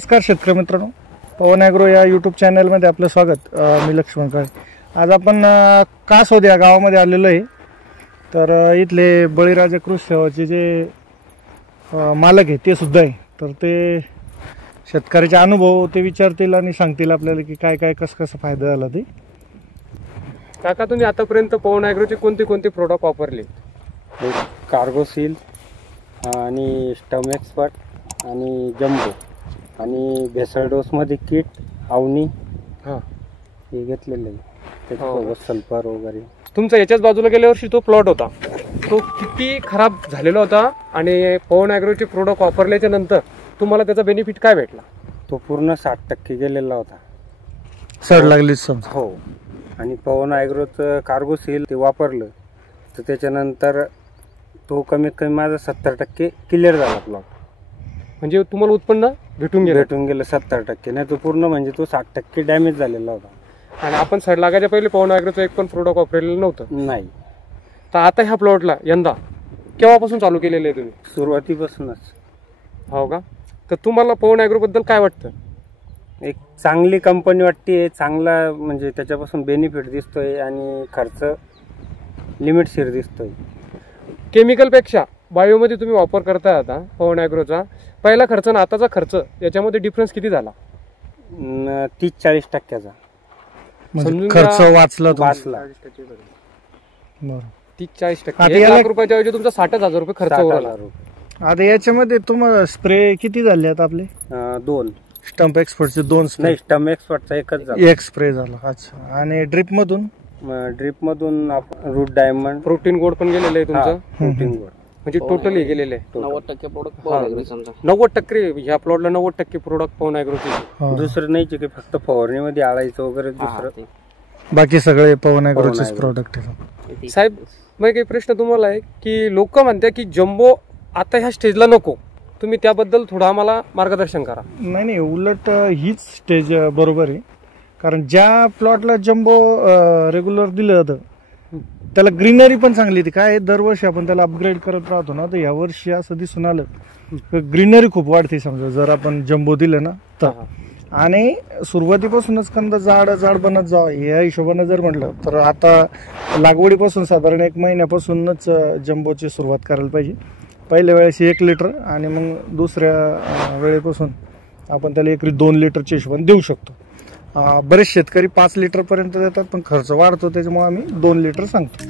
नमस्कार शेतकरी मित्रांनो, पवन ॲग्रो या यूट्यूब चॅनलमध्ये आपलं स्वागत। मी लक्ष्मण काळे। आज आपण कासोद या गावामध्ये आलेलो आहे। तर इथले बळीराजा कृषी सेवाचे जे मालक आहे ते सुद्धा आहे। तर ते शेतकऱ्याचे अनुभव ते विचारतील आणि सांगतील आपल्याला की काय काय कसं फायदा झाला ते। काका, तुम्ही आतापर्यंत पवन ॲग्रोचे कोणते कोणते प्रोडक्ट वापरले? कार्गोसील आणि स्टम एक्सपर्ट आणि जम्बो आणि बेसल डोसमध्ये किट अवनी हे घेतलेलं आहे। त्याच्यासोबत सल्फर वगैरे। तुमचा याच्याच बाजूला गेल्या वर्षी तो प्लॉट होता, तो किती खराब झालेला होता आणि पवन ॲग्रोचे प्रोडक्ट वापरल्याच्या नंतर तुम्हाला त्याचा बेनिफिट काय भेटला? तो पूर्ण 60% गेलेला होता, सड लागली समजा। हो। आणि पवन ॲग्रोचं कार्गोसील ते वापरलं तर त्याच्यानंतर तो कमीत कमी माझा 70% क्लिअर झाला प्लॉट। म्हणजे तुम्हाला उत्पन्न भेटून गेलं 70%, नाही तो पूर्ण म्हणजे तो 60% डॅमेज झालेला होता। आणि आपण सड लागायच्या पहिले पवन ॲग्रोचं एक पण प्रोडक्ट वापरलेलं नव्हतं? नाही। तर आता ह्या प्लॉटला यंदा केव्हापासून चालू केलेलं आहे तुम्ही? सुरुवातीपासूनच। हो का? तर तुम्हाला पवन ॲग्रोबद्दल काय वाटतं? एक चांगली कंपनी वाटते, चांगला म्हणजे त्याच्यापासून बेनिफिट दिसतोय आणि खर्च लिमिटशीर दिसतोय। केमिकलपेक्षा बायोमध्ये तुम्ही वापर करताय आता पवन ॲग्रोचा, पहिला खर्च आणि आताचा खर्च याच्यामध्ये डिफरन्स किती झाला? 30-40%चा खर्च वाचला। 30-40%। 1 लाख रुपयाच्या ऐवजी तुमचा 60,000 रुपये खर्च उरला। आता याच्यामध्ये तुम्हाला स्प्रे किती झाले आता आपले? 2 स्टंप एक्सपर्टचे 2 स्प्रे? नाही, स्टम एक्सपर्टचा एकच झाला। एक स्प्रे झाला। अच्छा। आणि ड्रिप मधून रूट डायमंड प्रोटीन गोड पण गेलेलं आहे तुमचं? प्रोटीन गोड म्हणजे टोटली गेलेले 90% प्रोडक्ट पवन ॲग्रो समजा। 90% ह्या प्लॉटला 90% प्रोडक्ट पवन ॲग्रोचे। दुसरं नाही की फक्त फवारणीमध्ये आळायचं वगैरे, दुसरं बाकी सगळे पवन ॲग्रोचेच प्रोडक्ट आहे। साहेब, मग एक प्रश्न तुम्हाला आहे की लोक म्हणतात की जम्बो आता ह्या स्टेजला नको, तुम्ही त्याबद्दल थोडं आम्हाला मार्गदर्शन करा। नाही, उलट हीच स्टेज बरोबर आहे। कारण ज्या प्लॉटला जम्बो रेग्युलर दिलं जातं त्याला ग्रीनरी पण चांगली होती। काय दरवर्षी आपण त्याला अपग्रेड करत राहतो ना, तर या वर्षी असं दिसून आलं ग्रीनरी खूप वाढते समजा जर आपण जम्बो दिलं ना तर। आणि सुरुवातीपासूनच कंद जाड बनत जावं या हिशोबाने जर म्हटलं तर आता लागवडीपासून साधारण 1 महिन्यापासूनच जम्बोची सुरुवात करायला पाहिजे। पहिल्या वेळेस 1 लिटर आणि मग दुसऱ्या वेळेपासून आपण त्याला एकरी 2 लिटरच्या हिशोबाने देऊ शकतो। बरेच शेतकरी 5 लिटर पर्यंत देतात, पण खर्च वाढतो त्याच्यामुळे आम्ही 2 लिटर सांगतो।